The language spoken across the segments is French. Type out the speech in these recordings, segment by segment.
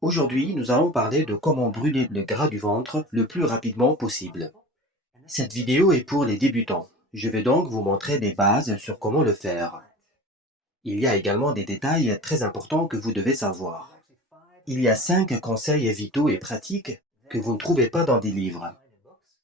Aujourd'hui, nous allons parler de comment brûler le gras du ventre le plus rapidement possible. Cette vidéo est pour les débutants. Je vais donc vous montrer des bases sur comment le faire. Il y a également des détails très importants que vous devez savoir. Il y a 5 conseils vitaux et pratiques que vous ne trouvez pas dans des livres.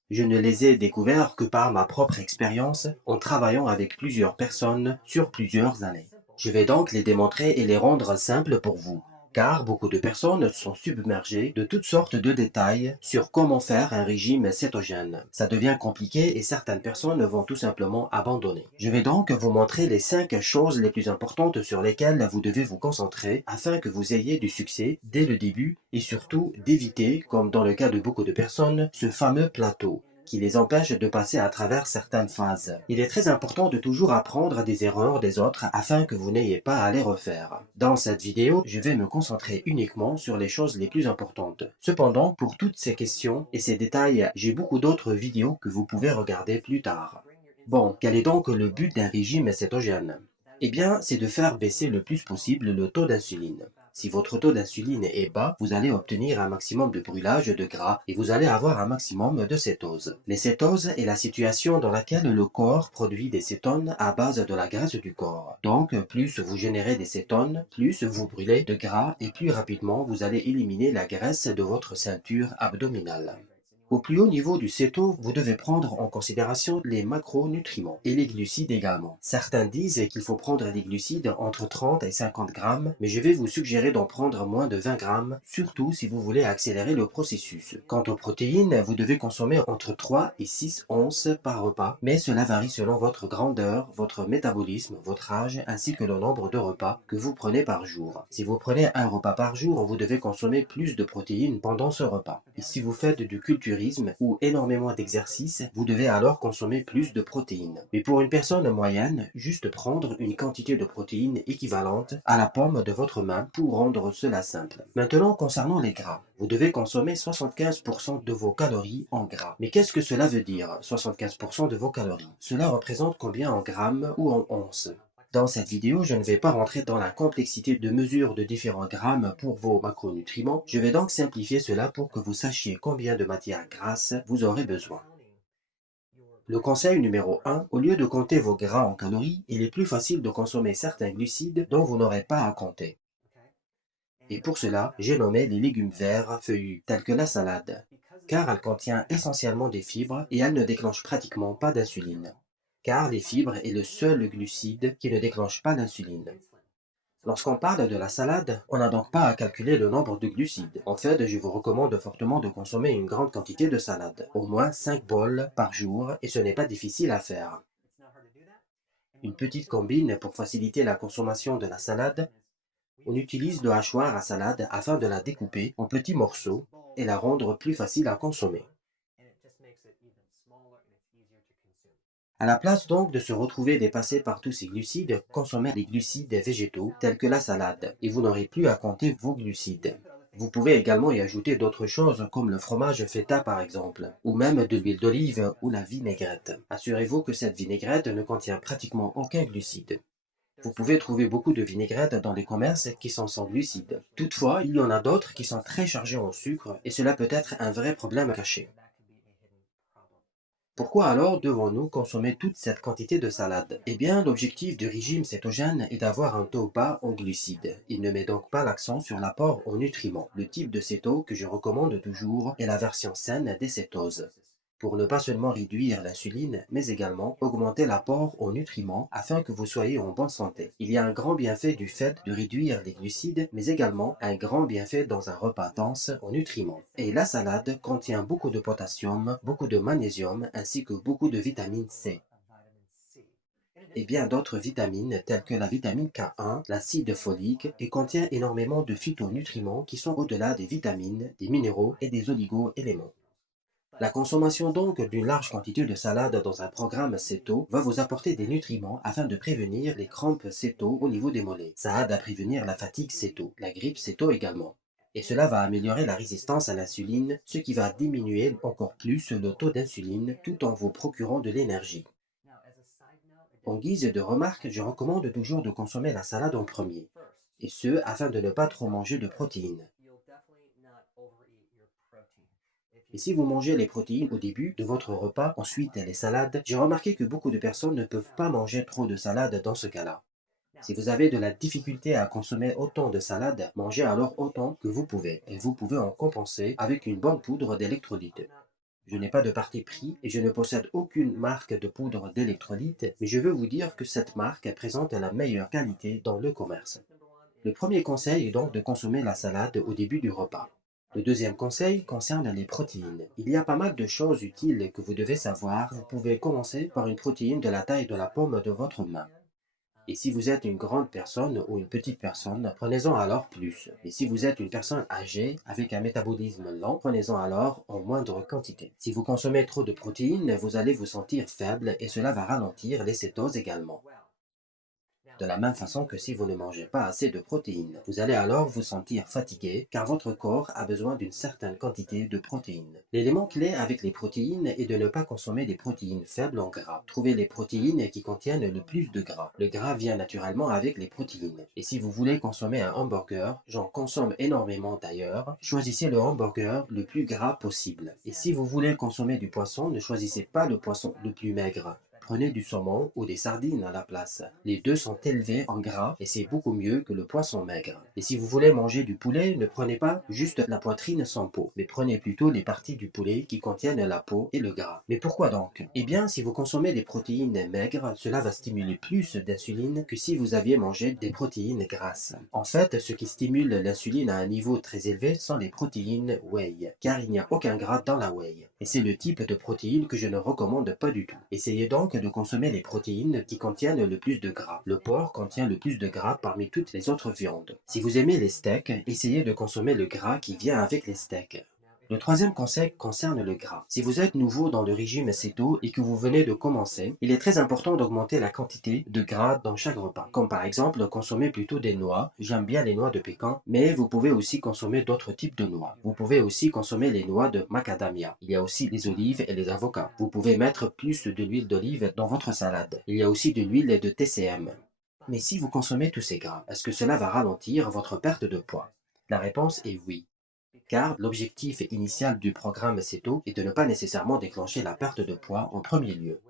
Je ne les ai découverts que par ma propre expérience en travaillant avec plusieurs personnes sur plusieurs années. Je vais donc les démontrer et les rendre simples pour vous, car beaucoup de personnes sont submergées de toutes sortes de détails sur comment faire un régime cétogène. Ça devient compliqué et certaines personnes vont tout simplement abandonner. Je vais donc vous montrer les 5 choses les plus importantes sur lesquelles vous devez vous concentrer afin que vous ayez du succès dès le début et surtout d'éviter, comme dans le cas de beaucoup de personnes, ce fameux plateau qui les empêche de passer à travers certaines phases. Il est très important de toujours apprendre des erreurs des autres afin que vous n'ayez pas à les refaire. Dans cette vidéo, je vais me concentrer uniquement sur les choses les plus importantes. Cependant, pour toutes ces questions et ces détails, j'ai beaucoup d'autres vidéos que vous pouvez regarder plus tard. Bon, quel est donc le but d'un régime cétogène? Eh bien, c'est de faire baisser le plus possible le taux d'insuline. Si votre taux d'insuline est bas, vous allez obtenir un maximum de brûlage de gras et vous allez avoir un maximum de cétose. Les cétoses est la situation dans laquelle le corps produit des cétones à base de la graisse du corps. Donc, plus vous générez des cétones, plus vous brûlez de gras et plus rapidement vous allez éliminer la graisse de votre ceinture abdominale. Au plus haut niveau du céto, vous devez prendre en considération les macronutriments et les glucides également. Certains disent qu'il faut prendre des glucides entre 30 et 50 grammes, mais je vais vous suggérer d'en prendre moins de 20 grammes, surtout si vous voulez accélérer le processus. Quant aux protéines, vous devez consommer entre 3 et 6 onces par repas, mais cela varie selon votre grandeur, votre métabolisme, votre âge, ainsi que le nombre de repas que vous prenez par jour. Si vous prenez un repas par jour, vous devez consommer plus de protéines pendant ce repas. Et si vous faites du culturisme ou énormément d'exercice, vous devez alors consommer plus de protéines. Mais pour une personne moyenne, juste prendre une quantité de protéines équivalente à la paume de votre main pour rendre cela simple. Maintenant, concernant les gras, vous devez consommer 75% de vos calories en gras. Mais qu'est-ce que cela veut dire, 75% de vos calories? Cela représente combien en grammes ou en onces? Dans cette vidéo, je ne vais pas rentrer dans la complexité de mesure de différents grammes pour vos macronutriments. Je vais donc simplifier cela pour que vous sachiez combien de matières grasses vous aurez besoin. Le conseil numéro 1, au lieu de compter vos gras en calories, il est plus facile de consommer certains glucides dont vous n'aurez pas à compter. Et pour cela, j'ai nommé les légumes verts feuillus, tels que la salade, car elle contient essentiellement des fibres et elle ne déclenche pratiquement pas d'insuline, car les fibres est le seul glucide qui ne déclenche pas d'insuline. Lorsqu'on parle de la salade, on n'a donc pas à calculer le nombre de glucides. En fait, je vous recommande fortement de consommer une grande quantité de salade, au moins 5 bols par jour, et ce n'est pas difficile à faire. Une petite combine pour faciliter la consommation de la salade. On utilise le hachoir à salade afin de la découper en petits morceaux et la rendre plus facile à consommer. À la place donc de se retrouver dépassé par tous ces glucides, consommez des glucides végétaux tels que la salade et vous n'aurez plus à compter vos glucides. Vous pouvez également y ajouter d'autres choses comme le fromage feta par exemple, ou même de l'huile d'olive ou la vinaigrette. Assurez-vous que cette vinaigrette ne contient pratiquement aucun glucide. Vous pouvez trouver beaucoup de vinaigrettes dans les commerces qui sont sans glucides. Toutefois, il y en a d'autres qui sont très chargées en sucre et cela peut être un vrai problème caché. Pourquoi alors devons-nous consommer toute cette quantité de salade? Eh bien, l'objectif du régime cétogène est d'avoir un taux bas en glucides. Il ne met donc pas l'accent sur l'apport en nutriments. Le type de céto que je recommande toujours est la version saine des cétoses, pour ne pas seulement réduire l'insuline, mais également augmenter l'apport aux nutriments afin que vous soyez en bonne santé. Il y a un grand bienfait du fait de réduire les glucides, mais également un grand bienfait dans un repas dense en nutriments. Et la salade contient beaucoup de potassium, beaucoup de magnésium, ainsi que beaucoup de vitamine C. Et bien d'autres vitamines telles que la vitamine K1, l'acide folique et contient énormément de phytonutriments qui sont au-delà des vitamines, des minéraux et des oligo-éléments. La consommation donc d'une large quantité de salade dans un programme céto va vous apporter des nutriments afin de prévenir les crampes céto au niveau des mollets. Ça aide à prévenir la fatigue céto, la grippe céto également. Et cela va améliorer la résistance à l'insuline, ce qui va diminuer encore plus le taux d'insuline tout en vous procurant de l'énergie. En guise de remarque, je recommande toujours de consommer la salade en premier. et ce, afin de ne pas trop manger de protéines. Et si vous mangez les protéines au début de votre repas, ensuite les salades, j'ai remarqué que beaucoup de personnes ne peuvent pas manger trop de salades dans ce cas-là. Si vous avez de la difficulté à consommer autant de salades, mangez alors autant que vous pouvez, et vous pouvez en compenser avec une bonne poudre d'électrolyte. Je n'ai pas de parti pris et je ne possède aucune marque de poudre d'électrolyte, mais je veux vous dire que cette marque présente la meilleure qualité dans le commerce. Le premier conseil est donc de consommer la salade au début du repas. Le deuxième conseil concerne les protéines. Il y a pas mal de choses utiles que vous devez savoir. Vous pouvez commencer par une protéine de la taille de la paume de votre main. Et si vous êtes une grande personne ou une petite personne, prenez-en alors plus. Et si vous êtes une personne âgée avec un métabolisme lent, prenez-en alors en moindre quantité. Si vous consommez trop de protéines, vous allez vous sentir faible et cela va ralentir les cétoses également. De la même façon que si vous ne mangez pas assez de protéines, vous allez alors vous sentir fatigué car votre corps a besoin d'une certaine quantité de protéines. L'élément clé avec les protéines est de ne pas consommer des protéines faibles en gras. Trouvez les protéines qui contiennent le plus de gras. Le gras vient naturellement avec les protéines. Et si vous voulez consommer un hamburger, j'en consomme énormément d'ailleurs, choisissez le hamburger le plus gras possible. Et si vous voulez consommer du poisson, ne choisissez pas le poisson le plus maigre. Prenez du saumon ou des sardines à la place. Les deux sont élevés en gras et c'est beaucoup mieux que le poisson maigre. Et si vous voulez manger du poulet, ne prenez pas juste la poitrine sans peau, mais prenez plutôt les parties du poulet qui contiennent la peau et le gras. Mais pourquoi donc? Eh bien, si vous consommez des protéines maigres, cela va stimuler plus d'insuline que si vous aviez mangé des protéines grasses. En fait, ce qui stimule l'insuline à un niveau très élevé sont les protéines whey, car il n'y a aucun gras dans la whey. Et c'est le type de protéines que je ne recommande pas du tout. Essayez donc de consommer les protéines qui contiennent le plus de gras. Le porc contient le plus de gras parmi toutes les autres viandes. Si vous aimez les steaks, essayez de consommer le gras qui vient avec les steaks. Le troisième conseil concerne le gras. Si vous êtes nouveau dans le régime céto et que vous venez de commencer, il est très important d'augmenter la quantité de gras dans chaque repas. Comme par exemple, consommer plutôt des noix. J'aime bien les noix de pécan, mais vous pouvez aussi consommer d'autres types de noix. Vous pouvez aussi consommer les noix de macadamia. Il y a aussi les olives et les avocats. Vous pouvez mettre plus de l'huile d'olive dans votre salade. Il y a aussi de l'huile de TCM. Mais si vous consommez tous ces gras, est-ce que cela va ralentir votre perte de poids? La réponse est oui. Car l'objectif initial du programme CETO est de ne pas nécessairement déclencher la perte de poids en premier lieu,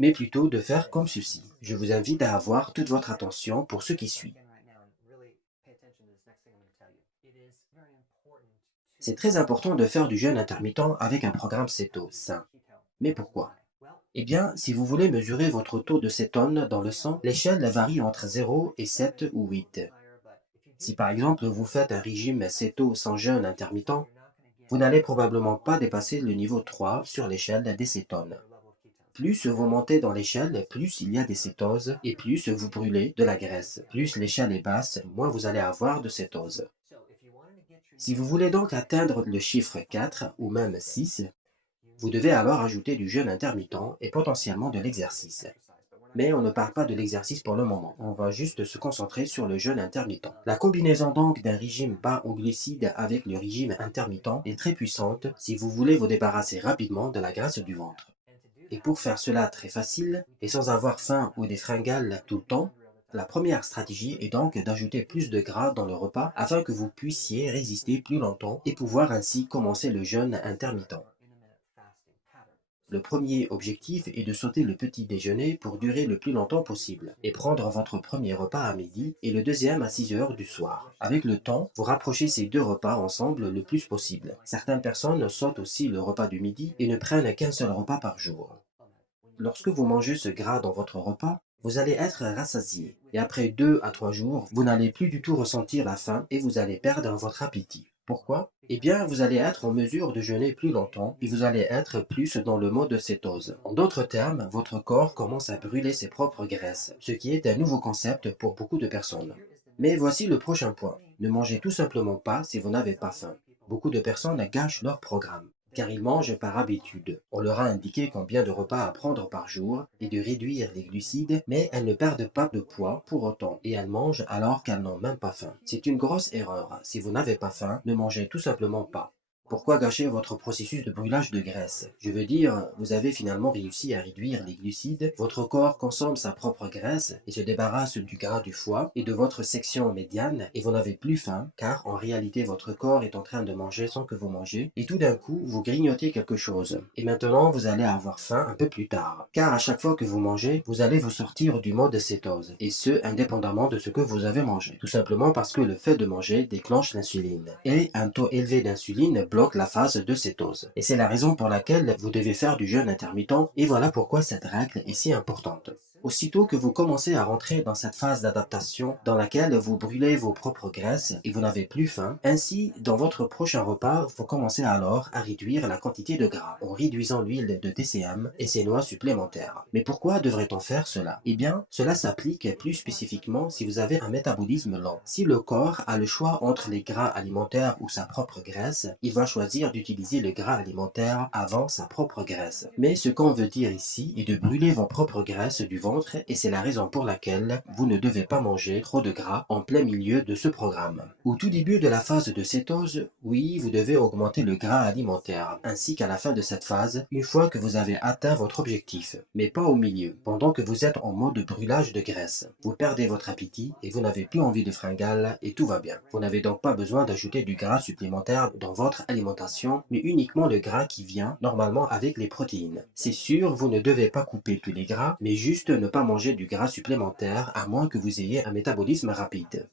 mais plutôt de faire comme ceci. Je vous invite à avoir toute votre attention pour ce qui suit. C'est très important de faire du jeûne intermittent avec un programme CETO sain. Mais pourquoi? Eh bien, si vous voulez mesurer votre taux de cétone dans le sang, l'échelle varie entre 0 et 7 ou 8. Si par exemple vous faites un régime céto sans jeûne intermittent, vous n'allez probablement pas dépasser le niveau 3 sur l'échelle des cétones. Plus vous montez dans l'échelle, plus il y a des cétoses et plus vous brûlez de la graisse. Plus l'échelle est basse, moins vous allez avoir de cétose. Si vous voulez donc atteindre le chiffre 4 ou même 6, vous devez alors ajouter du jeûne intermittent et potentiellement de l'exercice. Mais on ne parle pas de l'exercice pour le moment, on va juste se concentrer sur le jeûne intermittent. La combinaison donc d'un régime bas en glucides avec le régime intermittent est très puissante si vous voulez vous débarrasser rapidement de la graisse du ventre. Et pour faire cela très facile et sans avoir faim ou des fringales tout le temps, la première stratégie est donc d'ajouter plus de gras dans le repas afin que vous puissiez résister plus longtemps et pouvoir ainsi commencer le jeûne intermittent. Le premier objectif est de sauter le petit déjeuner pour durer le plus longtemps possible et prendre votre premier repas à midi et le deuxième à 6 heures du soir. Avec le temps, vous rapprochez ces deux repas ensemble le plus possible. Certaines personnes sautent aussi le repas du midi et ne prennent qu'un seul repas par jour. Lorsque vous mangez ce gras dans votre repas, vous allez être rassasié et après 2 à 3 jours, vous n'allez plus du tout ressentir la faim et vous allez perdre votre appétit. Pourquoi? Eh bien, vous allez être en mesure de jeûner plus longtemps et vous allez être plus dans le mode cétose. En d'autres termes, votre corps commence à brûler ses propres graisses, ce qui est un nouveau concept pour beaucoup de personnes. Mais voici le prochain point. Ne mangez tout simplement pas si vous n'avez pas faim. Beaucoup de personnes gâchent leur programme, car ils mangent par habitude. On leur a indiqué combien de repas à prendre par jour et de réduire les glucides, mais elles ne perdent pas de poids pour autant et elles mangent alors qu'elles n'ont même pas faim. C'est une grosse erreur. Si vous n'avez pas faim, ne mangez tout simplement pas. Pourquoi gâcher votre processus de brûlage de graisse? Je veux dire, vous avez finalement réussi à réduire les glucides, votre corps consomme sa propre graisse et se débarrasse du gras du foie et de votre section médiane et vous n'avez plus faim car en réalité votre corps est en train de manger sans que vous mangez et tout d'un coup vous grignotez quelque chose. Et maintenant vous allez avoir faim un peu plus tard. Car à chaque fois que vous mangez, vous allez vous sortir du mode cétose et ce indépendamment de ce que vous avez mangé. Tout simplement parce que le fait de manger déclenche l'insuline et un taux élevé d'insuline bloque la phase de cétose. Et c'est la raison pour laquelle vous devez faire du jeûne intermittent et voilà pourquoi cette règle est si importante. Aussitôt que vous commencez à rentrer dans cette phase d'adaptation dans laquelle vous brûlez vos propres graisses et vous n'avez plus faim, ainsi dans votre prochain repas, vous commencez alors à réduire la quantité de gras en réduisant l'huile de TCM et ses noix supplémentaires. Mais pourquoi devrait-on faire cela? Eh bien, cela s'applique plus spécifiquement si vous avez un métabolisme lent. Si le corps a le choix entre les gras alimentaires ou sa propre graisse, il va choisir d'utiliser le gras alimentaire avant sa propre graisse. Mais ce qu'on veut dire ici est de brûler vos propres graisses du ventre et c'est la raison pour laquelle vous ne devez pas manger trop de gras en plein milieu de ce programme. Au tout début de la phase de cétose, oui, vous devez augmenter le gras alimentaire, ainsi qu'à la fin de cette phase, une fois que vous avez atteint votre objectif, mais pas au milieu, pendant que vous êtes en mode brûlage de graisse. Vous perdez votre appétit et vous n'avez plus envie de fringales et tout va bien. Vous n'avez donc pas besoin d'ajouter du gras supplémentaire dans votre alimentation, mais uniquement le gras qui vient normalement avec les protéines. C'est sûr, vous ne devez pas couper tous les gras, mais juste ne pas manger du gras supplémentaire à moins que vous ayez un métabolisme rapide.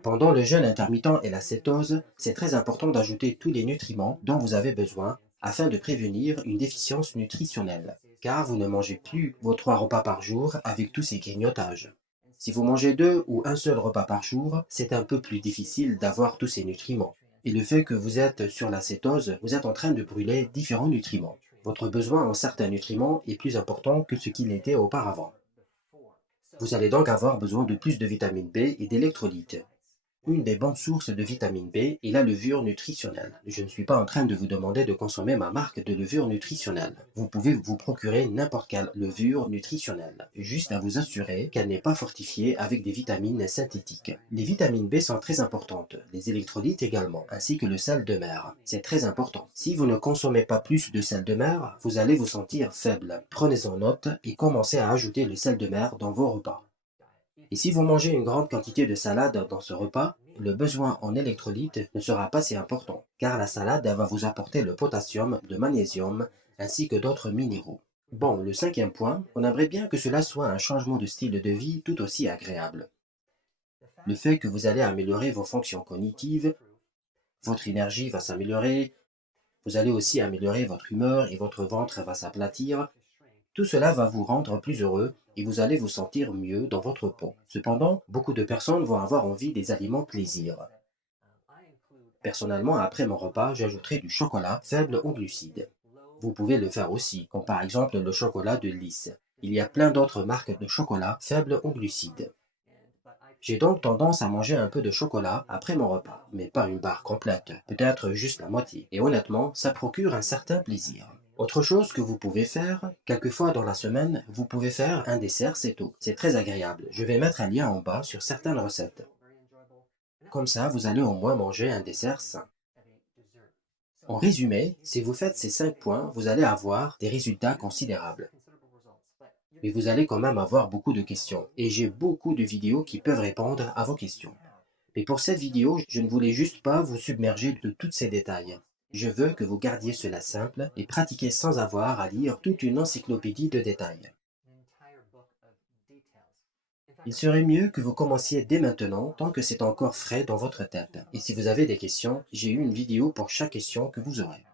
Pendant le jeûne intermittent et la cétose, c'est très important d'ajouter tous les nutriments dont vous avez besoin afin de prévenir une déficience nutritionnelle, car vous ne mangez plus vos 3 repas par jour avec tous ces grignotages. Si vous mangez 2 ou un seul repas par jour, c'est un peu plus difficile d'avoir tous ces nutriments. Et le fait que vous êtes sur la cétose, vous êtes en train de brûler différents nutriments. Votre besoin en certains nutriments est plus important que ce qu'il était auparavant. Vous allez donc avoir besoin de plus de vitamine B et d'électrolytes. Une des bonnes sources de vitamine B est la levure nutritionnelle. Je ne suis pas en train de vous demander de consommer ma marque de levure nutritionnelle. Vous pouvez vous procurer n'importe quelle levure nutritionnelle, juste à vous assurer qu'elle n'est pas fortifiée avec des vitamines synthétiques. Les vitamines B sont très importantes, les électrolytes également, ainsi que le sel de mer. C'est très important. Si vous ne consommez pas plus de sel de mer, vous allez vous sentir faible. Prenez-en note et commencez à ajouter le sel de mer dans vos repas. Et si vous mangez une grande quantité de salade dans ce repas, le besoin en électrolytes ne sera pas si important, car la salade va vous apporter le potassium, le magnésium, ainsi que d'autres minéraux. Bon, le 5e point, on aimerait bien que cela soit un changement de style de vie tout aussi agréable. Le fait que vous allez améliorer vos fonctions cognitives, votre énergie va s'améliorer, vous allez aussi améliorer votre humeur et votre ventre va s'aplatir. Tout cela va vous rendre plus heureux et vous allez vous sentir mieux dans votre peau. Cependant, beaucoup de personnes vont avoir envie des aliments plaisir. Personnellement, après mon repas, j'ajouterai du chocolat faible en glucides. Vous pouvez le faire aussi, comme par exemple le chocolat de Lys. Il y a plein d'autres marques de chocolat faibles en glucides. J'ai donc tendance à manger un peu de chocolat après mon repas, mais pas une barre complète, peut-être juste la moitié. Et honnêtement, ça procure un certain plaisir. Autre chose que vous pouvez faire, quelquefois dans la semaine, vous pouvez faire un dessert céto. C'est très agréable. Je vais mettre un lien en bas sur certaines recettes. Comme ça, vous allez au moins manger un dessert sain. En résumé, si vous faites ces 5 points, vous allez avoir des résultats considérables. Mais vous allez quand même avoir beaucoup de questions. Et j'ai beaucoup de vidéos qui peuvent répondre à vos questions. Mais pour cette vidéo, je ne voulais juste pas vous submerger de tous ces détails. Je veux que vous gardiez cela simple et pratiquez sans avoir à lire toute une encyclopédie de détails. Il serait mieux que vous commenciez dès maintenant tant que c'est encore frais dans votre tête. Et si vous avez des questions, j'ai eu une vidéo pour chaque question que vous aurez.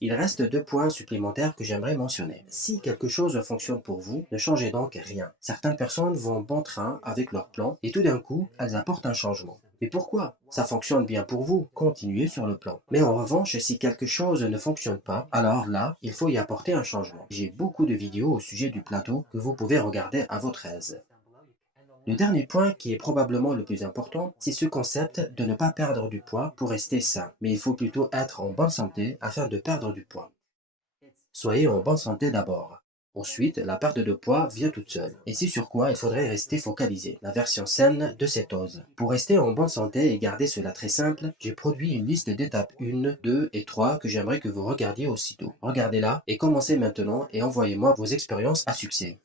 Il reste 2 points supplémentaires que j'aimerais mentionner. Si quelque chose fonctionne pour vous, ne changez donc rien. Certaines personnes vont bon train avec leur plan et tout d'un coup, elles apportent un changement. Mais pourquoi? Ça fonctionne bien pour vous, continuez sur le plan. Mais en revanche, si quelque chose ne fonctionne pas, alors là, il faut y apporter un changement. J'ai beaucoup de vidéos au sujet du plateau que vous pouvez regarder à votre aise. Le dernier point, qui est probablement le plus important, c'est ce concept de ne pas perdre du poids pour rester sain, mais il faut plutôt être en bonne santé afin de perdre du poids. Soyez en bonne santé d'abord. Ensuite, la perte de poids vient toute seule. Et c'est sur quoi il faudrait rester focalisé, la version saine de cette ose. Pour rester en bonne santé et garder cela très simple, j'ai produit une liste d'étapes 1, 2 et 3 que j'aimerais que vous regardiez aussitôt. Regardez-la et commencez maintenant et envoyez-moi vos expériences à succès.